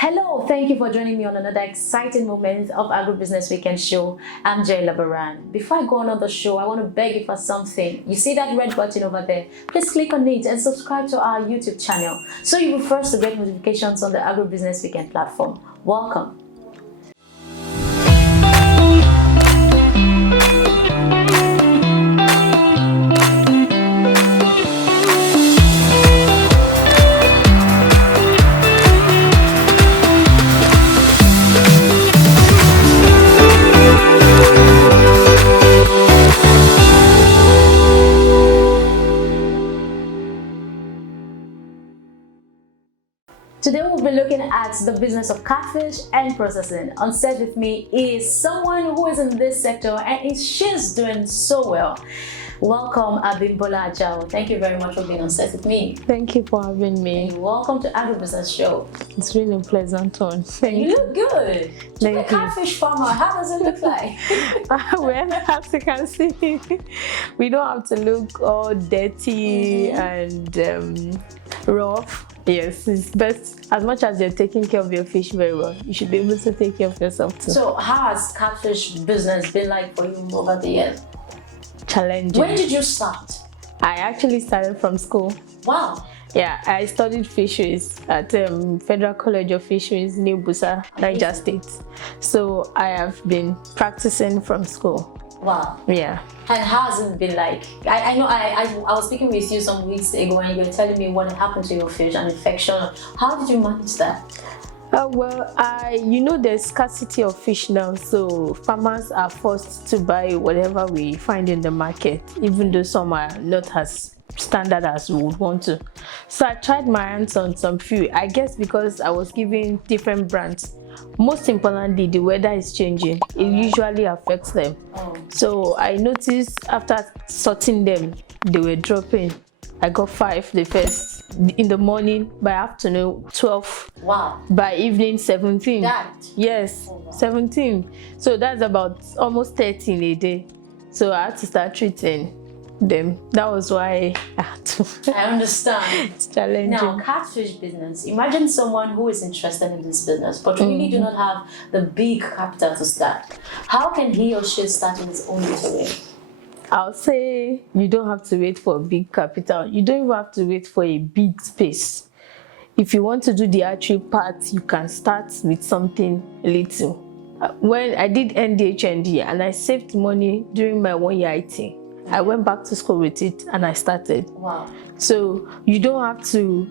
Hello, thank you for joining me on another exciting moment of Agribusiness Weekend Show. I'm Jay Labaran. Before I go on the show, I want to beg you for something. You see that red button over there? Please click on it and subscribe to our YouTube channel so you'll be first to get notifications on the Agribusiness Weekend platform. Welcome. Today we'll be looking at the business of catfish and processing. On set with me is someone who is in this sector and she's doing so well. Welcome, Abimbola Ajao. Thank you very much for being on set with me. Thank you for having me. And welcome to Agribusiness Show. It's really a pleasant tone. You look good. You're a catfish farmer. How does it look like? Well, as you can see, we don't have to look all dirty and rough. Yes, it's best as much as you're taking care of your fish very well. You should be able to take care of yourself too. So, how has catfish business been like for you over the years? Challenging. When did you start? I actually started from school. Wow. Yeah, I studied fisheries at Federal College of Fisheries, New Busa, Niger State. So I have been practicing from school. Wow. Yeah. And how has it been like? I know I was speaking with you some weeks ago and you were telling me what happened to your fish, an infection. How did you manage that? Well, you know there's scarcity of fish now, so farmers are forced to buy whatever we find in the market, even though some are not as standard as we would want to. So I tried my hands on some few, I guess because I was given different brands. Most importantly, the weather is changing. It usually affects them. So I noticed after sorting them, they were dropping. I got 5 the first in the morning, by afternoon 12. Wow. By evening 17. That? Yes, oh, wow. 17. So that's about almost 13 a day. So I had to start treating them. That was why I had to. I understand. It's challenging. Now, catfish business. Imagine someone who is interested in this business but really do not have the big capital to start. How can he or she start in his own little way? I'll say you don't have to wait for a big capital. You don't even have to wait for a big space. If you want to do the archery part, you can start with something little. When I did NDHND and I saved money during my 1-year IT, I went back to school with it and I started. Wow. So you don't have to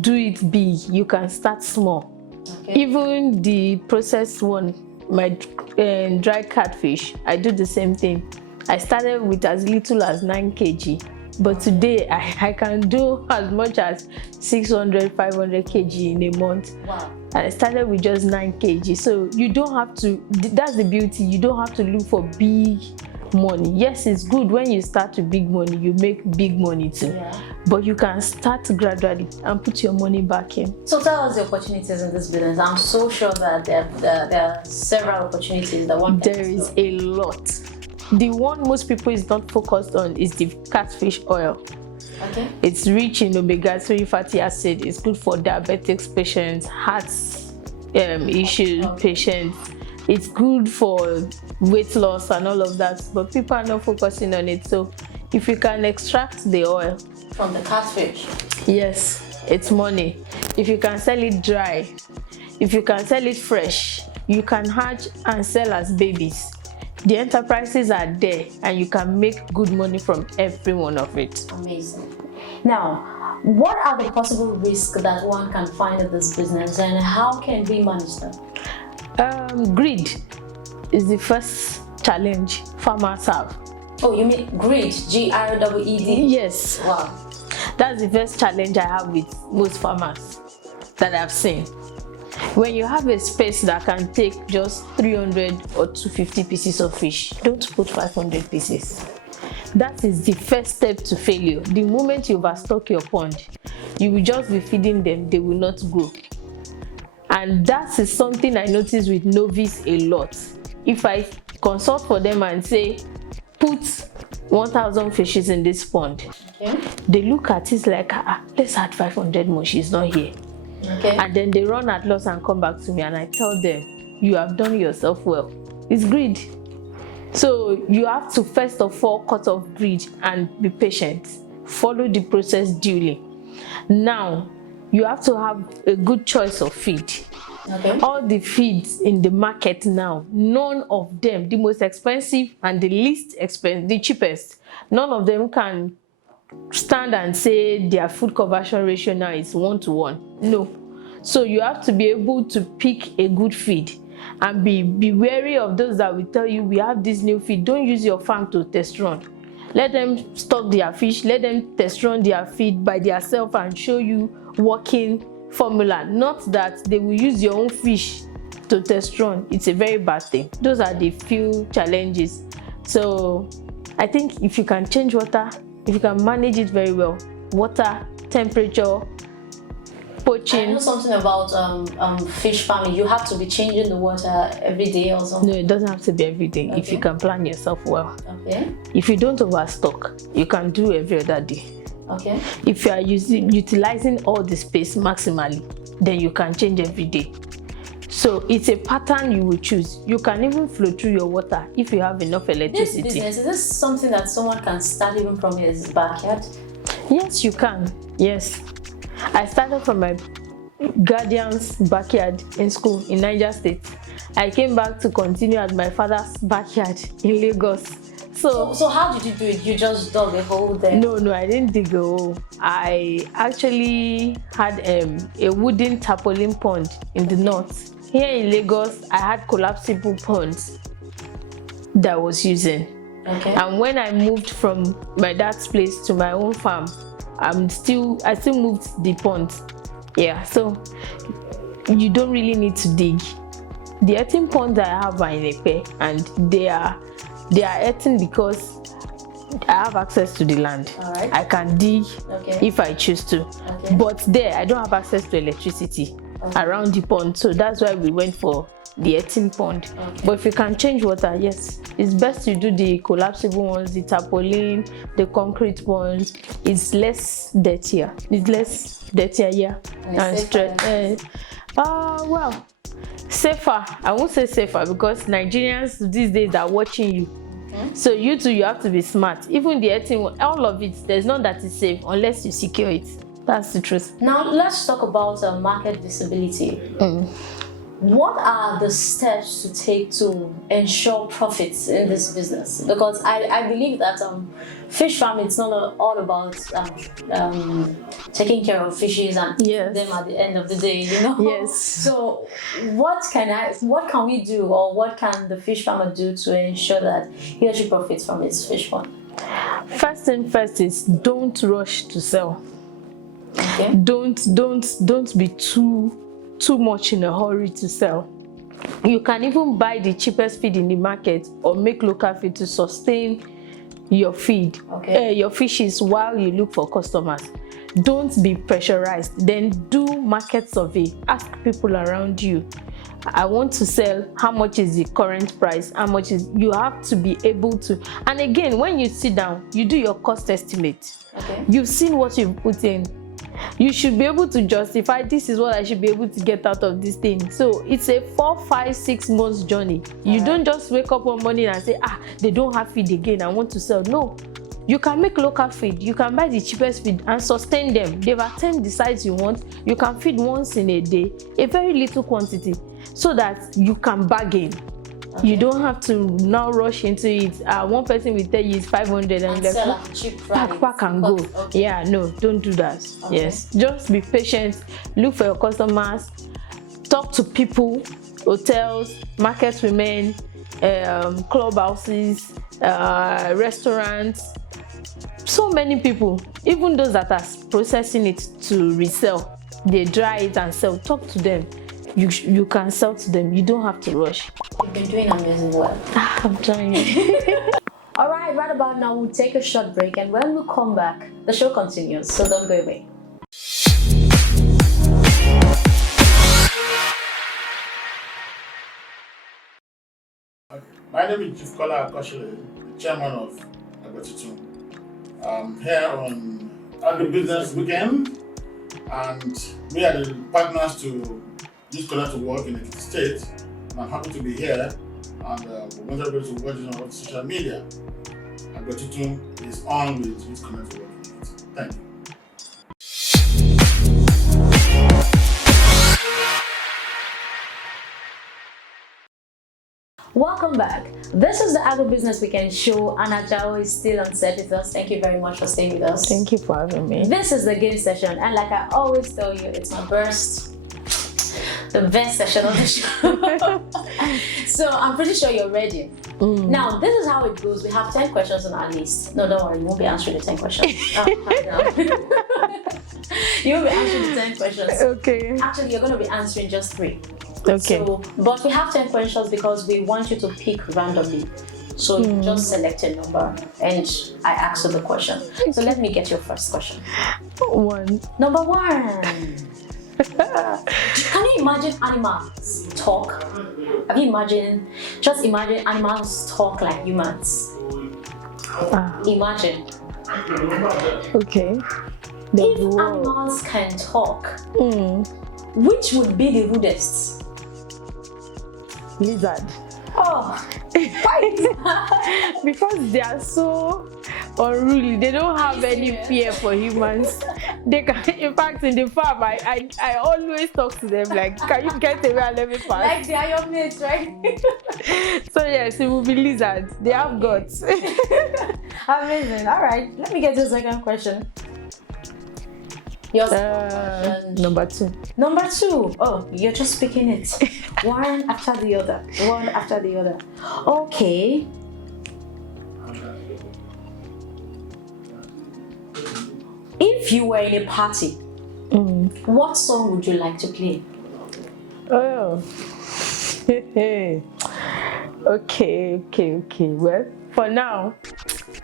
do it big. You can start small. Okay. Even the processed one, my dry catfish, I do the same thing. I started with as little as 9 kg, but today I can do as much as 600, 500 kg in a month. Wow. And I started with just 9 kg. So you don't have to, that's the beauty, you don't have to look for big money. Yes, it's good when you start with big money, you make big money too. Yeah. But you can start gradually and put your money back in. So tell us the opportunities in this business. I'm so sure that there are several opportunities that one can There is a lot. The one most people is not focused on is the catfish oil. Okay. It's rich in omega-3 fatty acid. It's good for diabetics patients, heart issues patients. It's good for weight loss and all of that, but people are not focusing on it. So if you can extract the oil from the catfish, yes, it's money. If you can sell it dry, if you can sell it fresh, you can hatch and sell as babies. The enterprises are there and you can make good money from every one of it. Amazing. Now, what are the possible risks that one can find in this business and how can we manage them? Greed is the first challenge farmers have. Oh, you mean greed? G-R-E-E-D? Yes. Wow. That's the first challenge I have with most farmers that I've seen. When you have a space that can take just 300 or 250 pieces of fish, don't put 500 pieces. That is the first step to failure. The moment you overstock your pond, you will just be feeding them, they will not grow. And that is something I notice with novice a lot. If I consult for them and say, put 1,000 fishes in this pond, okay, they look at it like, let's add 500 more, she's not here. Okay. And then they run at loss and come back to me, and I tell them, you have done yourself well. It's greed. So you have to first of all cut off greed and be patient. Follow the process duly. Now, you have to have a good choice of feed. Okay. All the feeds in the market now, none of them, the most expensive and the least expensive, the cheapest, none of them can stand and say their food conversion ratio now is 1:1. No. So you have to be able to pick a good feed and be wary of those that will tell you, we have this new feed. Don't use your farm to test run. Let them stock their fish, let them test run their feed by themselves and show you working formula. Not that they will use your own fish to test run. It's a very bad thing. Those are the few challenges. So I think if you can change water, if you can manage it very well, water, temperature, poaching. I know something about fish farming. You have to be changing the water every day or something. No, it doesn't have to be every day. Okay. If you can plan yourself well. Okay. If you don't overstock, you can do every other day. Okay. If you are utilizing all the space maximally, then you can change every day. So it's a pattern you will choose. You can even flow through your water if you have enough electricity. This business, is this something that someone can start even from his backyard? Yes, you can. Yes. I started from my guardian's backyard in school in Niger State. I came back to continue at my father's backyard in Lagos. So how did you do it? You just dug a hole there? No, I didn't dig a hole. I actually had a wooden tarpaulin pond in the north. Here in Lagos, I had collapsible ponds that I was using. Okay. And when I moved from my dad's place to my own farm, I still moved the pond. Yeah, so you don't really need to dig. The earthen ponds I have are in a pair, and they are earthen because I have access to the land. All right. I can dig if I choose to. Okay. But there, I don't have access to electricity around the pond, so that's why we went for the earthen pond. Okay. But if you can change water, yes, it's best to do the collapsible ones, the tarpaulin, the concrete ones. It's less dirtier. Yeah. And safer. Well, safer. I won't say safer because Nigerians these days are watching you. So you too, you have to be smart. Even the earthen, all of it, there's none that is safe unless you secure it. That's the truth. Now let's talk about market visibility. What are the steps to take to ensure profits in this business? Because I believe that fish farming, it's not all about taking care of fishes and Yes. them at the end of the day, you know? Yes. So what can we do, or what can the fish farmer do to ensure that he or she profits from his fish farm? First thing first is don't rush to sell. Okay. Don't be too much in a hurry to sell. You can even buy the cheapest feed in the market or make local feed to sustain your feed, your fishes, while you look for customers. Don't be pressurized. Then do market survey. Ask people around you, I want to sell, how much is the current price, how much is, you have to be able to. And again, when you sit down, you do your cost estimate. Okay. You've seen what you've put in. You should be able to justify, this is what I should be able to get out of this thing. So it's a 4, 5, 6 months journey. You don't just wake up one morning and say, they don't have feed again, I want to sell. No, you can make local feed. You can buy the cheapest feed and sustain them. They've attained the size you want. You can feed once in a day, a very little quantity, so that you can bargain. Okay. You don't have to now rush into it. One person will tell you it's 500 and you're sell like, at cheap price. pack and go. Okay. Yeah, no, don't do that. Okay. Yes, just be patient. Look for your customers. Talk to people, hotels, market women, clubhouses, restaurants. So many people, even those that are processing it to resell, they dry it and sell. Talk to them. You can sell to them. You don't have to rush. You've been doing amazing work. I'm trying. All right, right about now, we'll take a short break, and when we come back, the show continues, so don't go away. My name is Chief Kola Akoshile, the chairman of Agribusiness. Here on Agribusiness Weekend, And we are the partners to Youth Connect to work in the state. And I'm happy to be here, and we want everybody to watch it on social media. Agribusiness is on with Youth Connect to work in the state. Thank you. Welcome back. This is the Agribusiness Weekend Show, and Ajao is still on set with us. Thank you very much for staying with us. Thank you for having me. This is the game session, and like I always tell you, it's my the best session of the show. So I'm pretty sure you're ready. Now, this is how it goes. We have 10 questions on our list. No, don't worry, you won't be answering the 10 questions. You won't be answering the 10 questions. Okay. Actually, you're going to be answering just 3. Okay. So, but we have 10 questions because we want you to pick randomly. So you just select a number and I ask you the question. So let me get your first question. 1. Number 1. Can you imagine animals talk? Just imagine animals talk like humans. Imagine. Okay. If animals can talk, which would be the rudest? Lizard. Oh, why? Because they are so unruly. They don't have any fear for humans. They can, in fact, in the farm, I always talk to them like, can you get away and let me pass? Like they are your mates, right? So yes, it will be lizards. They have guts. Amazing. All right, let me get your second question. Your question. Number 2. Number 2. Oh, you're just picking it. One after the other. One after the other. Okay. If you were in a party, what song would you like to play? Oh. Okay. Well, for now,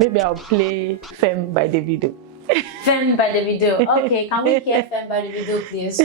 maybe I'll play Femme by Davido. Femme by Davido. Okay, can we hear Femme by Davido, please?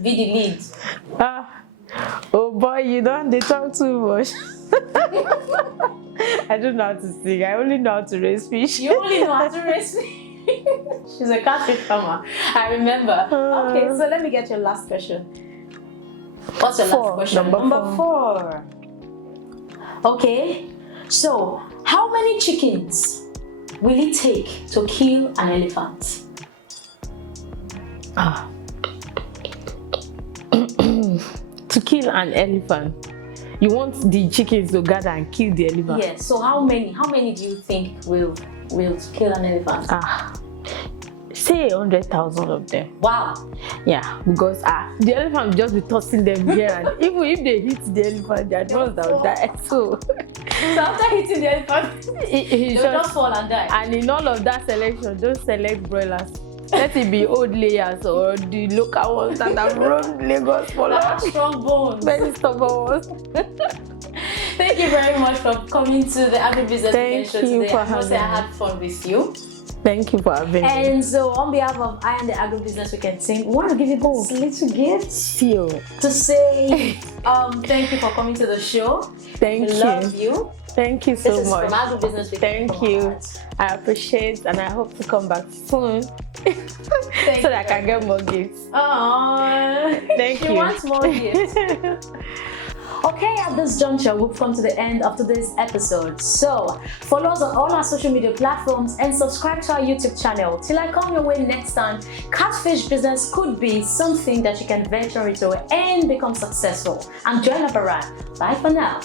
Be the lead. Oh boy, they talk too much. I don't know how to sing. I only know how to raise fish. You only know how to raise fish. She's a catfish farmer. I remember. Okay, so let me get your last question. What's your last question? Number 4. Okay, so how many chickens will it take to kill an elephant? To kill an elephant, you want the chickens to gather and kill the elephant? Yes. So how many do you think will kill an elephant? Say 100,000 of them. Wow. Yeah, because the elephant will just be tossing them here, and even if they hit the elephant, they are the ones that will die. So after hitting the elephant, they'll just fall and die. And in all of that selection, don't select broilers. Let it be old layers or the local ones that have roamed Lagos for long. Strong bones. Very stubborn ones. Thank you very much for coming to the Agribusiness Weekend Show today. I must say I had fun with you. Thank you for having me. And so on behalf of I and the Agribusiness Weekend team, we want to give you this little gift to say thank you for coming to the show. Thank you. Love you. Thank you so much. This is from Agribusiness Weekend. Thank you. I appreciate and I hope to come back soon so that I can get more gifts. Thank you. She wants more gifts. Okay, at this juncture, we've come to the end of today's episode. So, follow us on all our social media platforms and subscribe to our YouTube channel. Till I come your way next time, Catfish business could be something that you can venture into and become successful. I'm Joy Labaran. Bye for now.